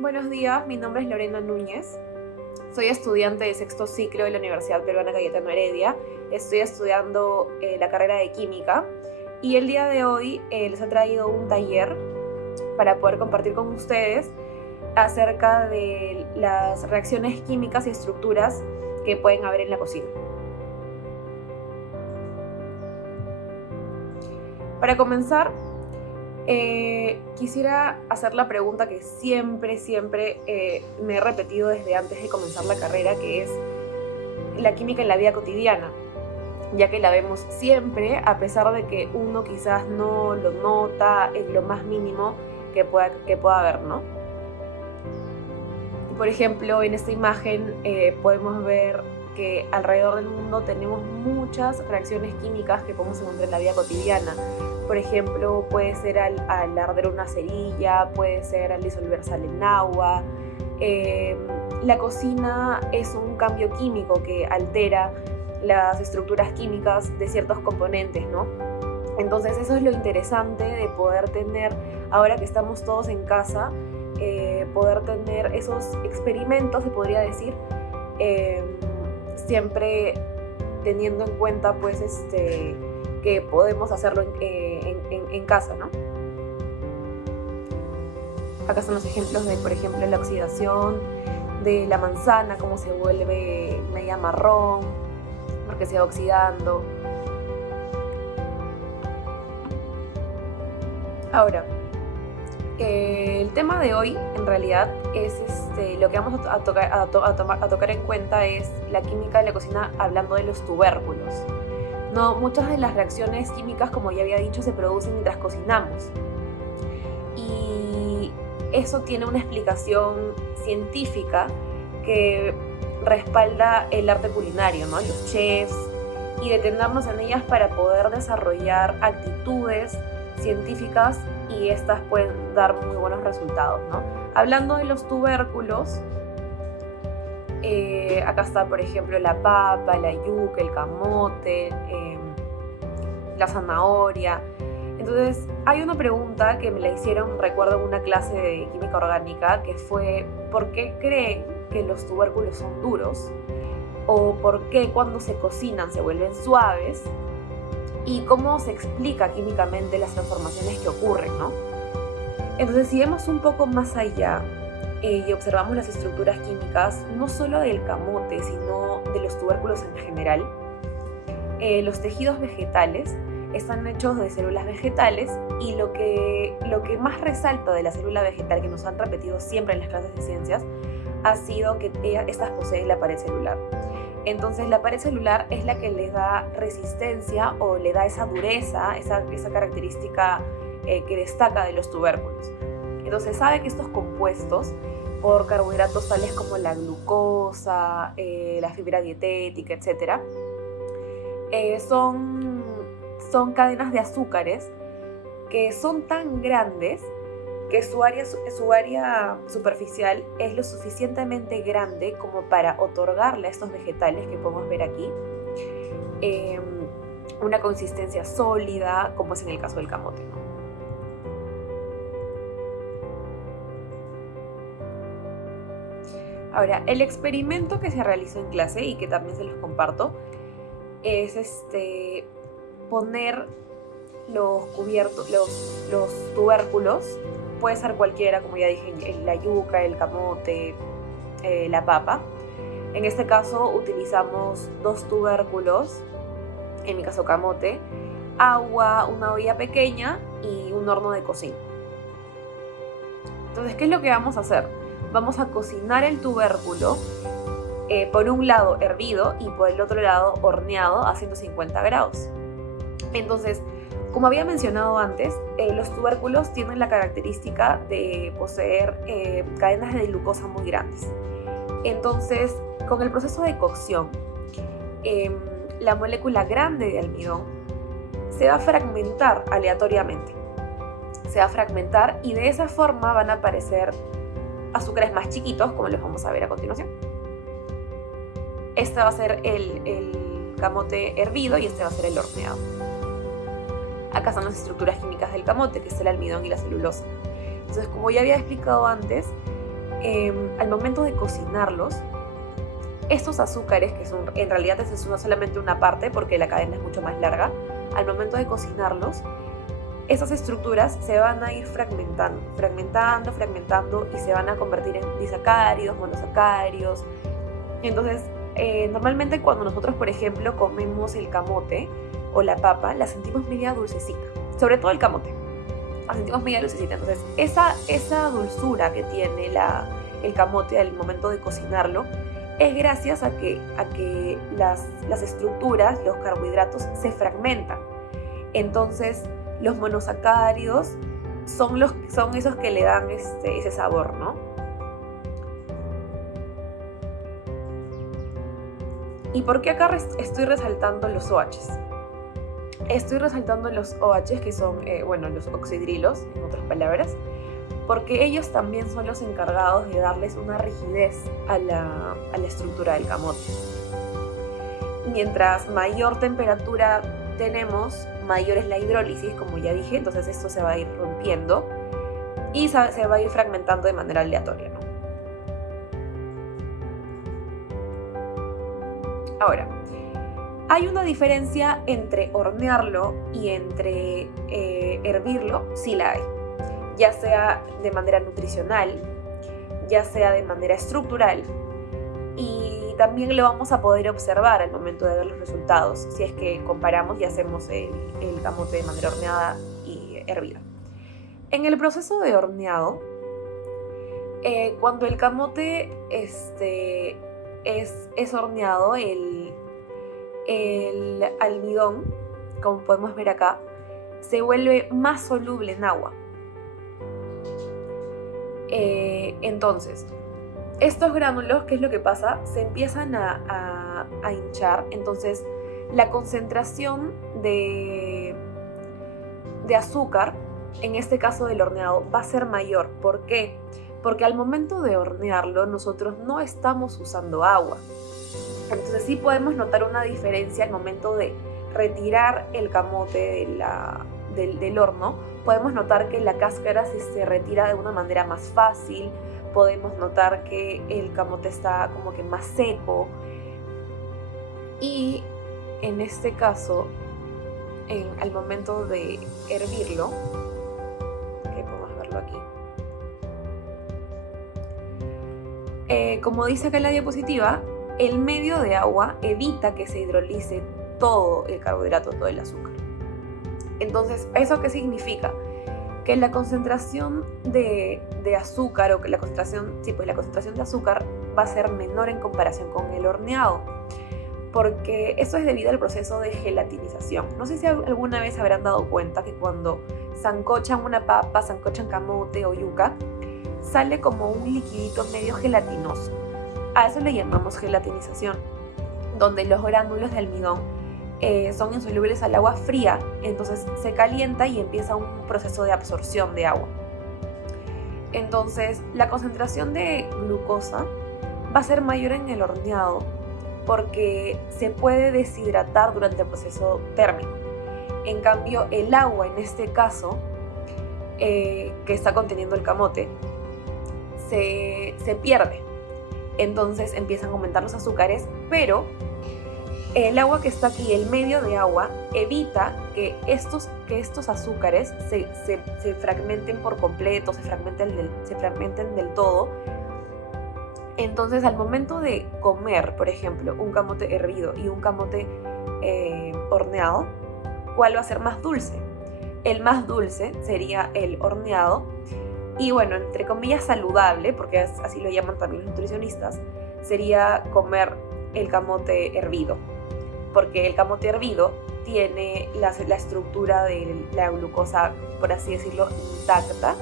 Buenos días, mi nombre es Lorena Núñez. Soy estudiante de sexto ciclo de la Universidad Peruana Cayetano Heredia. Estoy estudiando la carrera de química y el día de hoy les he traído un taller para poder compartir con ustedes acerca de las reacciones químicas y estructuras que pueden haber en la cocina. Para comenzar, quisiera hacer la pregunta que siempre me he repetido desde antes de comenzar la carrera, que es la química en la vida cotidiana, ya que la vemos siempre, a pesar de que uno quizás no lo nota en lo más mínimo que pueda haber, ¿no? Por ejemplo, en esta imagen podemos ver que alrededor del mundo tenemos muchas reacciones químicas que podemos encontrar en la vida cotidiana. Por ejemplo, puede ser al arder una cerilla, puede ser al disolver sal en agua. La cocina es un cambio químico que altera las estructuras químicas de ciertos componentes, ¿no? Entonces eso es lo interesante de poder tener, ahora que estamos todos en casa, poder tener esos experimentos, se podría decir, siempre teniendo en cuenta pues que podemos hacerlo en casa, ¿no? Acá están los ejemplos de, por ejemplo, la oxidación de la manzana, cómo se vuelve media marrón, porque se va oxidando. Ahora, el tema de hoy, en realidad, es lo que vamos a tocar en cuenta es la química de la cocina, hablando de los tubérculos. No, muchas de las reacciones químicas, como ya había dicho, se producen mientras cocinamos. Y eso tiene una explicación científica que respalda el arte culinario, ¿no? Los chefs, y detenernos en ellas para poder desarrollar actitudes científicas, y estas pueden dar muy buenos resultados, ¿no? Hablando de los tubérculos, acá está, por ejemplo, la papa, la yuca, el camote, la zanahoria. Entonces, hay una pregunta que me la hicieron, recuerdo, en una clase de química orgánica, que fue: ¿por qué creen que los tubérculos son duros? ¿O por qué cuando se cocinan se vuelven suaves? ¿Y cómo se explica químicamente las transformaciones que ocurren, ¿no? Entonces, si vemos un poco más allá y observamos las estructuras químicas, no solo del camote, sino de los tubérculos en general, los tejidos vegetales están hechos de células vegetales, y lo que más resalta de la célula vegetal, que nos han repetido siempre en las clases de ciencias, ha sido que estas poseen la pared celular. Entonces, la pared celular es la que le da resistencia o le da esa dureza, esa característica que destaca de los tubérculos. Entonces, sabe que estos compuestos por carbohidratos tales como la glucosa, la fibra dietética, etc., son cadenas de azúcares que son tan grandes que su área superficial es lo suficientemente grande como para otorgarle a estos vegetales que podemos ver aquí una consistencia sólida, como es en el caso del camote, ¿no? Ahora, el experimento que se realizó en clase y que también se los comparto es poner los tubérculos. Puede ser cualquiera, como ya dije, la yuca, el camote, la papa. En este caso utilizamos 2 tubérculos, en mi caso camote, agua, una olla pequeña y un horno de cocina. Entonces, ¿qué es lo que vamos a hacer? Vamos a cocinar el tubérculo, por un lado hervido y por el otro lado horneado a 150 grados. Entonces, como había mencionado antes, los tubérculos tienen la característica de poseer cadenas de glucosa muy grandes. Entonces, con el proceso de cocción, la molécula grande de almidón se va a fragmentar aleatoriamente. Se va a fragmentar y de esa forma van a aparecer azúcares más chiquitos, como los vamos a ver a continuación. Este va a ser el camote hervido y este va a ser el horneado. Acá están las estructuras químicas del camote, que es el almidón y la celulosa. Entonces, como ya había explicado antes, al momento de cocinarlos, estos azúcares, que son, en realidad es solamente una parte porque la cadena es mucho más larga, al momento de cocinarlos, esas estructuras se van a ir fragmentando y se van a convertir en disacáridos, monosacáridos. Entonces, normalmente cuando nosotros, por ejemplo, comemos el camote o la papa, la sentimos media dulcecita, sobre todo el camote, la sentimos media dulcecita. Entonces, esa dulzura que tiene el camote al momento de cocinarlo es gracias a que las estructuras, los carbohidratos, se fragmentan. Entonces, los monosacáridos son esos que le dan ese sabor, ¿no? ¿Y por qué acá estoy resaltando los OHs? Estoy resaltando los OHs, que son, los oxidrilos, en otras palabras, porque ellos también son los encargados de darles una rigidez a la estructura del camote. Mientras mayor temperatura tenemos, mayor es la hidrólisis, como ya dije, entonces esto se va a ir rompiendo y se va a ir fragmentando de manera aleatoria, ¿no? Ahora, hay una diferencia entre hornearlo y entre hervirlo, sí la hay. Ya sea de manera nutricional, ya sea de manera estructural, y también lo vamos a poder observar al momento de ver los resultados, si es que comparamos y hacemos el camote de manera horneada y hervida. En el proceso de horneado, cuando el camote es horneado, el almidón, como podemos ver acá, se vuelve más soluble en agua. Entonces, estos gránulos, ¿qué es lo que pasa? Se empiezan a hinchar, entonces la concentración de azúcar, en este caso del horneado, va a ser mayor. ¿Por qué? Porque al momento de hornearlo nosotros no estamos usando agua. Entonces sí podemos notar una diferencia al momento de retirar el camote del horno. Podemos notar que la cáscara se retira de una manera más fácil. Podemos notar que el camote está como que más seco. Y en este caso, al momento de hervirlo, que podemos verlo aquí, como dice acá en la diapositiva, el medio de agua evita que se hidrolice todo el carbohidrato, todo el azúcar. Entonces, ¿eso qué significa? Que la concentración de azúcar, o que la concentración de azúcar va a ser menor en comparación con el horneado, porque eso es debido al proceso de gelatinización. No sé si alguna vez habrán dado cuenta que cuando sancochan una papa, sancochan camote o yuca, sale como un liquidito medio gelatinoso. A eso le llamamos gelatinización, donde los gránulos de almidón son insolubles al agua fría, entonces se calienta y empieza un proceso de absorción de agua. Entonces la concentración de glucosa va a ser mayor en el horneado porque se puede deshidratar durante el proceso térmico. En cambio, el agua en este caso, que está conteniendo el camote, se pierde. Entonces empiezan a aumentar los azúcares, pero el agua que está aquí, el medio de agua, evita que estos azúcares se fragmenten por completo, se fragmenten del todo. Entonces, al momento de comer, por ejemplo, un camote hervido y un camote horneado, ¿cuál va a ser más dulce? El más dulce sería el horneado. Y bueno, entre comillas saludable, porque así lo llaman también los nutricionistas, sería comer el camote hervido. Porque el camote hervido tiene la estructura de la glucosa, por así decirlo, intacta,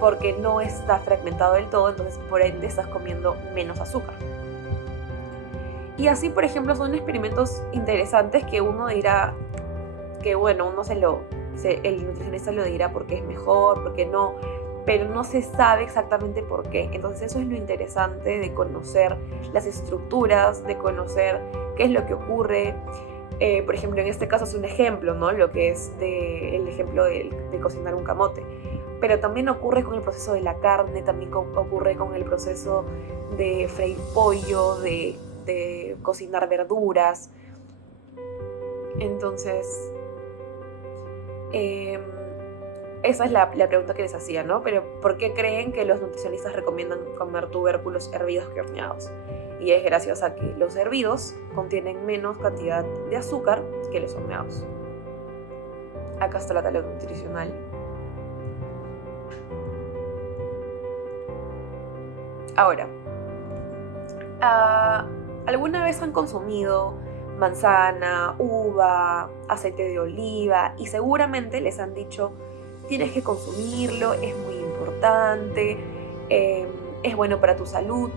porque no está fragmentado del todo, entonces por ende estás comiendo menos azúcar. Y así, por ejemplo, son experimentos interesantes que uno dirá que, bueno, el nutricionista lo dirá porque es mejor, porque no, pero no se sabe exactamente por qué. Entonces eso es lo interesante de conocer las estructuras, de conocer qué es lo que ocurre. Por ejemplo, en este caso es un ejemplo, ¿no? Lo que es el ejemplo de cocinar un camote. pero también ocurre con el proceso de la carne, también ocurre con el proceso de freír pollo, de cocinar verduras. Entonces, esa es la pregunta que les hacía, ¿no? Pero ¿por qué creen que los nutricionistas recomiendan comer tubérculos hervidos que horneados? Y es gracias a que los hervidos contienen menos cantidad de azúcar que los horneados. Acá está la tabla nutricional. Ahora, ¿alguna vez han consumido manzana, uva, aceite de oliva? Y seguramente les han dicho, tienes que consumirlo, es muy importante, es bueno para tu salud,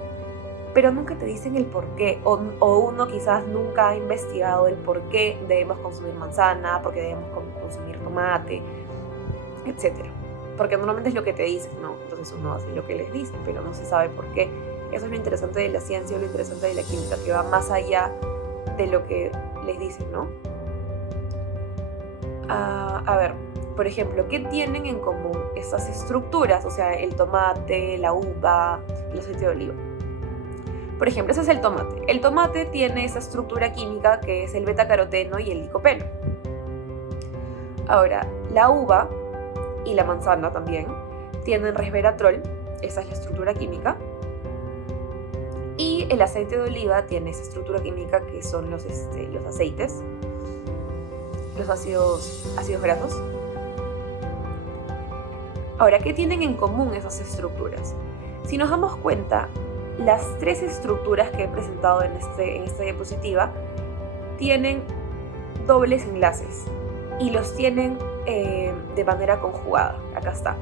pero nunca te dicen el por qué, o uno quizás nunca ha investigado el por qué debemos consumir manzana, por qué debemos consumir tomate, etc. Porque normalmente es lo que te dicen, ¿no? Entonces uno hace lo que les dicen, pero no se sabe por qué. Eso es lo interesante de la ciencia, lo interesante de la química, que va más allá de lo que les dicen, ¿no? A ver, por ejemplo, ¿qué tienen en común estas estructuras? O sea, el tomate, la uva, el aceite de oliva. Por ejemplo, ese es el tomate. El tomate tiene esa estructura química que es el betacaroteno y el licopeno. Ahora, la uva y la manzana también tienen resveratrol, esa es la estructura química. Y el aceite de oliva tiene esa estructura química que son los aceites, los ácidos grasos. Ahora, ¿qué tienen en común esas estructuras? Si nos damos cuenta, las tres estructuras que he presentado en esta diapositiva tienen dobles enlaces y los tienen de manera conjugada. Acá está.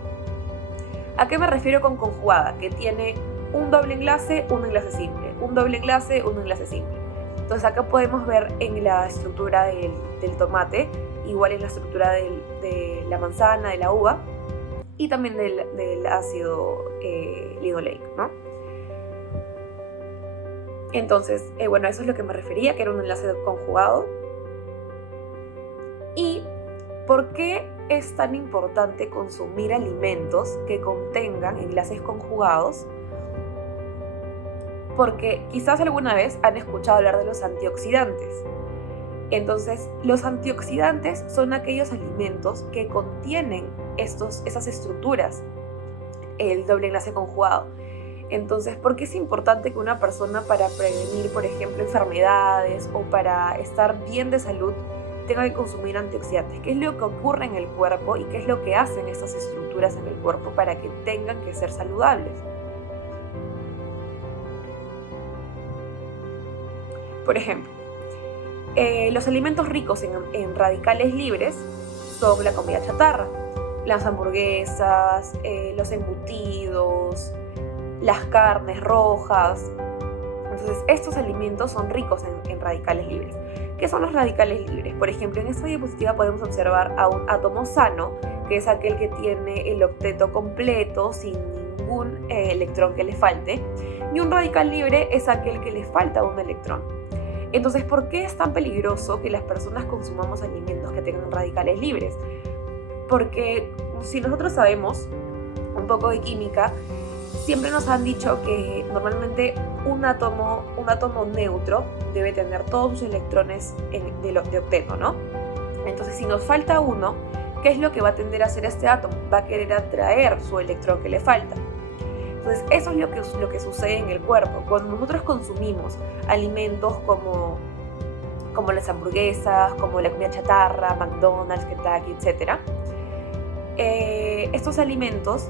¿A qué me refiero con conjugada? Que tiene un doble enlace, un enlace simple, un doble enlace, un enlace simple. Entonces acá podemos ver en la estructura del tomate, igual en la estructura de la manzana, de la uva y también del ácido linoleico, ¿no? Entonces, bueno, eso es lo que me refería, que era un enlace conjugado. ¿Y por qué es tan importante consumir alimentos que contengan enlaces conjugados? Porque quizás alguna vez han escuchado hablar de los antioxidantes. Entonces, los antioxidantes son aquellos alimentos que contienen esas estructuras, el doble enlace conjugado. Entonces, ¿por qué es importante que una persona, para prevenir, por ejemplo, enfermedades o para estar bien de salud, tenga que consumir antioxidantes? ¿Qué es lo que ocurre en el cuerpo y qué es lo que hacen esas estructuras en el cuerpo para que tengan que ser saludables? Por ejemplo, los alimentos ricos en radicales libres son la comida chatarra, las hamburguesas, los embutidos, las carnes rojas. Entonces, estos alimentos son ricos en radicales libres. ¿Qué son los radicales libres? Por ejemplo, en esta diapositiva podemos observar a un átomo sano, que es aquel que tiene el octeto completo sin ningún electrón que le falte, y un radical libre es aquel que le falta un electrón. Entonces, ¿por qué es tan peligroso que las personas consumamos alimentos que tengan radicales libres? Porque si nosotros sabemos un poco de química, siempre nos han dicho que normalmente un átomo neutro debe tener todos sus electrones de octeto, ¿no? Entonces, si nos falta uno, ¿qué es lo que va a tender a hacer este átomo? Va a querer atraer su electrón que le falta. Entonces, eso es lo que sucede en el cuerpo. Cuando nosotros consumimos alimentos como las hamburguesas, como la comida chatarra, McDonald's, Kentucky, etc., estos alimentos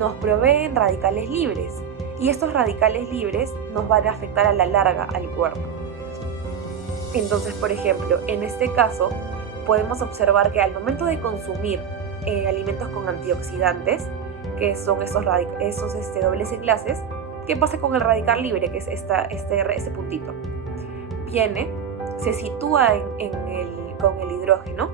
nos proveen radicales libres y estos radicales libres nos van a afectar a la larga al cuerpo. Entonces, por ejemplo, en este caso podemos observar que al momento de consumir alimentos con antioxidantes, que son esos dobles enlaces, ¿qué pasa con el radical libre, que es este puntito? Se sitúa con el hidrógeno,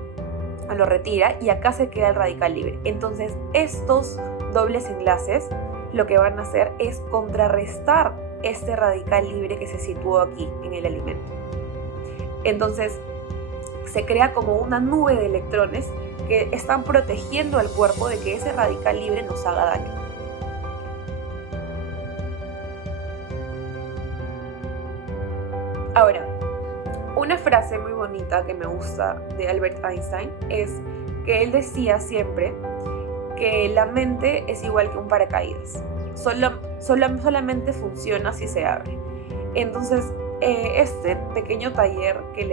lo retira y acá se queda el radical libre. Entonces, estos dobles enlaces lo que van a hacer es contrarrestar este radical libre que se situó aquí en el alimento. Entonces, se crea como una nube de electrones porque están protegiendo al cuerpo de que ese radical libre nos haga daño. Ahora, una frase muy bonita que me gusta de Albert Einstein es que él decía siempre que la mente es igual que un paracaídas. Solamente funciona si se abre. Entonces, este pequeño taller que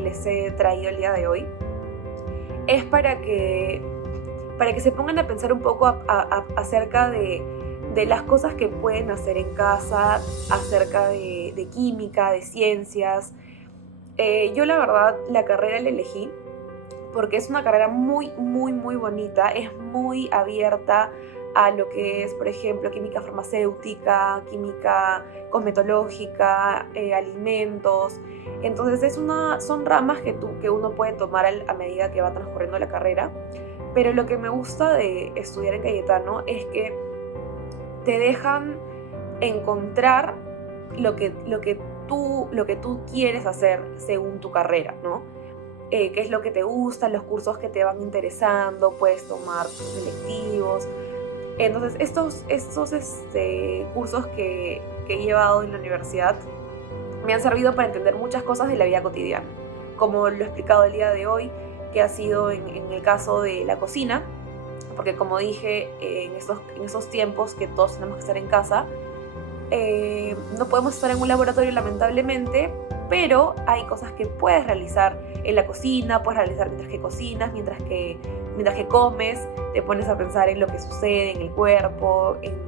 les he traído el día de hoy es para que se pongan a pensar un poco acerca de las cosas que pueden hacer en casa, acerca de química, de ciencias. Yo la verdad la carrera la elegí porque es una carrera muy, muy, muy bonita, es muy abierta a lo que es, por ejemplo, química farmacéutica, química cosmetológica, alimentos. Entonces son ramas que uno puede tomar a medida que va transcurriendo la carrera. Pero lo que me gusta de estudiar en Cayetano es que te dejan encontrar lo que tú quieres hacer según tu carrera, ¿no? Qué es lo que te gusta, los cursos que te van interesando, puedes tomar selectivos. Entonces, estos cursos que he llevado en la universidad me han servido para entender muchas cosas de la vida cotidiana, como lo he explicado el día de hoy, que ha sido en el caso de la cocina, porque como dije, en esos tiempos que todos tenemos que estar en casa, no podemos estar en un laboratorio lamentablemente, pero hay cosas que puedes realizar en la cocina, puedes realizar mientras que cocinas, mientras que comes, te pones a pensar en lo que sucede en el cuerpo, en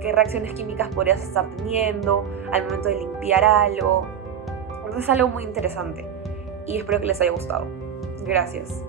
qué reacciones químicas podrías estar teniendo al momento de limpiar algo. Entonces es algo muy interesante y espero que les haya gustado. Gracias.